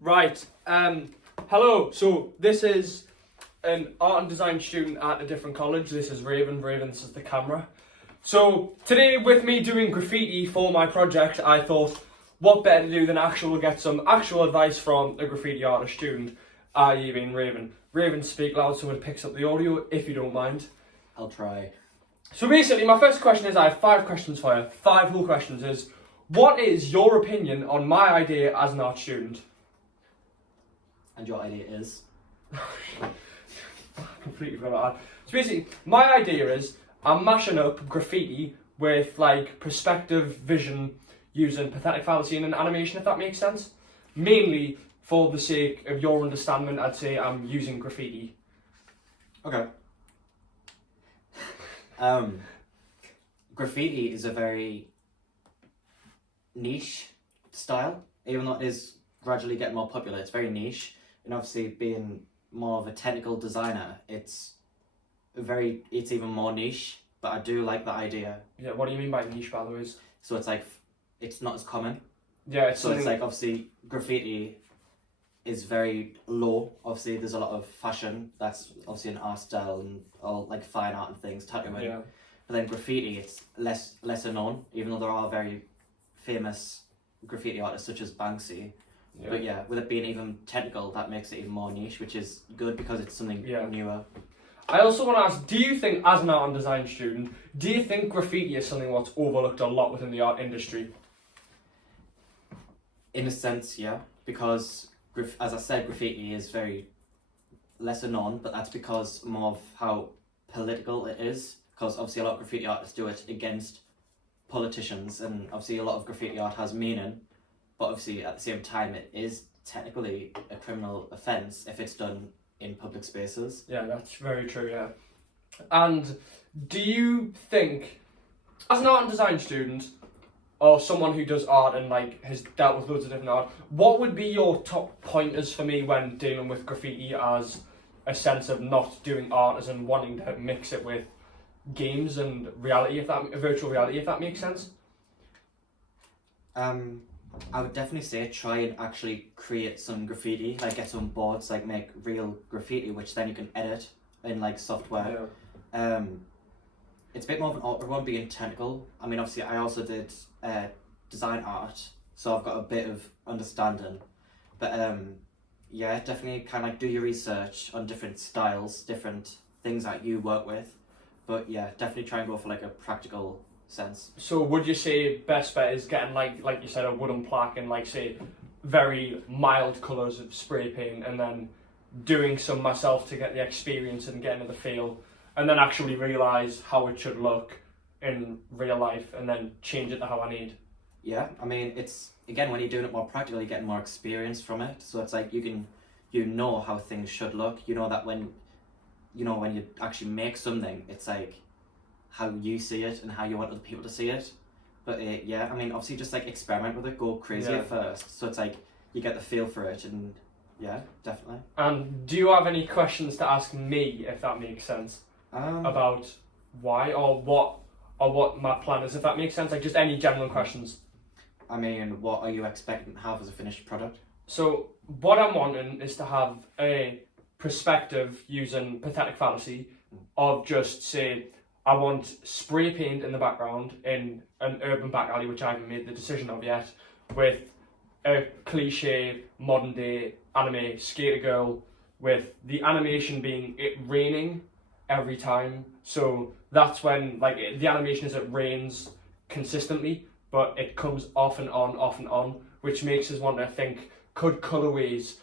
Right. Hello. So this is an art and design student at a different college. This is Raven. Raven, this is the camera. So today, with me doing graffiti for my project, I thought, what better to do than get some actual advice from a graffiti artist student, i.e. being Raven. Raven, speak loud so it picks up the audio, if you don't mind. I'll try. So basically, my first question is, I have 5 questions for you. 5 whole questions is, what is your opinion on my idea as an art student? And your idea is? Completely forgot about that. So basically, my idea is I'm mashing up graffiti with like perspective vision using pathetic fallacy and an animation, if that makes sense. Mainly for the sake of your understanding, I'd say I'm using graffiti. Okay. Graffiti is a very niche style, even though it is gradually getting more popular. It's very niche, and obviously being more of a technical designer, it's even more niche. But I do like the idea. Yeah, what do you mean by niche, by the way? So it's like it's not as common. Yeah, So it's like obviously graffiti is very low. Obviously, there's a lot of fashion that's obviously an art style and all like fine art and things, tattooing. Yeah. But then graffiti, it's lesser known, even though there are very famous graffiti artists such as Banksy. Yeah. But yeah, with it being even technical, that makes it even more niche, which is good because it's something newer. I also want to ask, do you think, as an art and design student, do you think graffiti is something that's overlooked a lot within the art industry? In a sense, yeah, because as I said, graffiti is very lesser known, but that's because more of how political it is. Because obviously a lot of graffiti artists do it against politicians, and obviously a lot of graffiti art has meaning, but obviously at the same time it is technically a criminal offence if it's done in public spaces. Yeah, that's very true, yeah. And do you think, as an art and design student, or someone who does art and like has dealt with loads of different art, what would be your top pointers for me when dealing with graffiti as a sense of not doing art, as in wanting to mix it with games and reality, virtual reality, if that makes sense? I would definitely say try and actually create some graffiti, like get some boards, like make real graffiti, which then you can edit in like software. Yeah. It's a bit more of an awkward one being technical. I mean, obviously I also did design art, so I've got a bit of understanding. But yeah, definitely kind of like do your research on different styles, different things that you work with. But yeah, definitely try and go for like a practical sense. So would you say best bet is getting like you said, a wooden plaque and like say very mild colours of spray paint, and then doing some myself to get the experience and get into the feel, and then actually realise how it should look in real life, and then change it to how I need? Yeah, I mean, it's again, when you're doing it more practical, you're getting more experience from it. So it's like you know how things should look. You know that when you actually make something, it's like how you see it and how you want other people to see it. But yeah, I mean, obviously just like experiment with it, go crazy at first. So it's like you get the feel for it, and yeah, definitely. And do you have any questions to ask me, if that makes sense, about why or what my plan is, if that makes sense? Like just any general questions. I mean, what are you expecting to have as a finished product? So what I'm wanting is to have a perspective using pathetic fallacy of just say, I want spray paint in the background in an urban back alley, which I haven't made the decision of yet, with a cliche modern day anime skater girl, with the animation being it raining every time. So that's when like the animation is it rains consistently, but it comes off and on, which makes us want to think, could colorways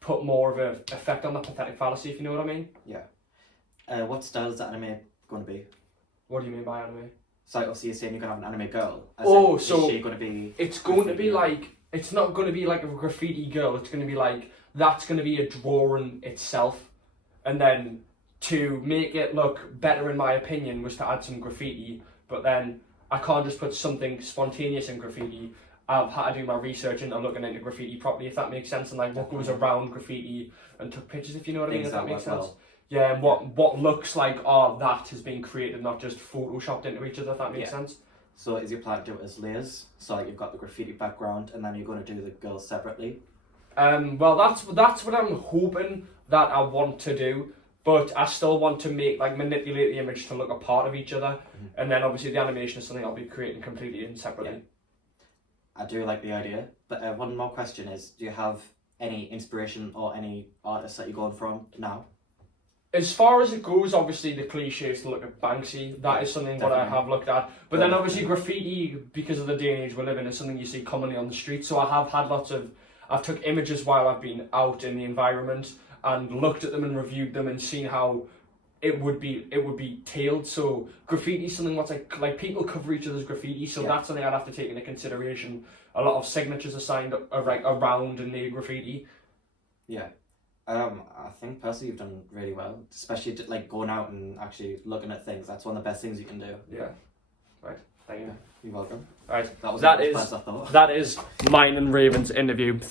put more of an effect on the pathetic fallacy, if you know what I mean? Yeah. What style is that anime going to be? What do you mean by anime? So obviously you're saying you're going to have an anime girl. Is she going to be... It's going to be like... It's not going to be like a graffiti girl. It's going to be like... That's going to be a drawing itself. And then to make it look better, in my opinion, was to add some graffiti. But then I can't just put something spontaneous in graffiti. I've had to do my research into looking into graffiti properly, if that makes sense. And like what goes around graffiti and took pictures, if you know what I mean, if that makes sense. Well. Yeah, and what looks like that has been created, not just photoshopped into each other, if that makes sense. So is your plan to do it as layers? So like you've got the graffiti background and then you're going to do the girls separately? Well, that's what I'm hoping that I want to do. But I still want to manipulate the image to look a part of each other, and then obviously the animation is something I'll be creating completely and separately. Yeah. I do like the idea, but one more question is: do you have any inspiration or any artists that you're going from now? As far as it goes, obviously the cliche is to look at Banksy. That is something that I Definitely. have looked at. But then obviously graffiti, because of the day and age we live in, is something you see commonly on the street. So I have had I've took images while I've been out in the environment and looked at them and reviewed them and seen how it would be tailed. So graffiti is something what's like people cover each other's graffiti. So that's something I'd have to take into consideration. A lot of signatures are signed around in the graffiti. Yeah. I think personally you've done really well, especially like going out and actually looking at things. That's one of the best things you can do. Yeah. Right. Thank you. You're welcome. Right. That was That the is best I thought. that is mine and Raven's interview. Thank you.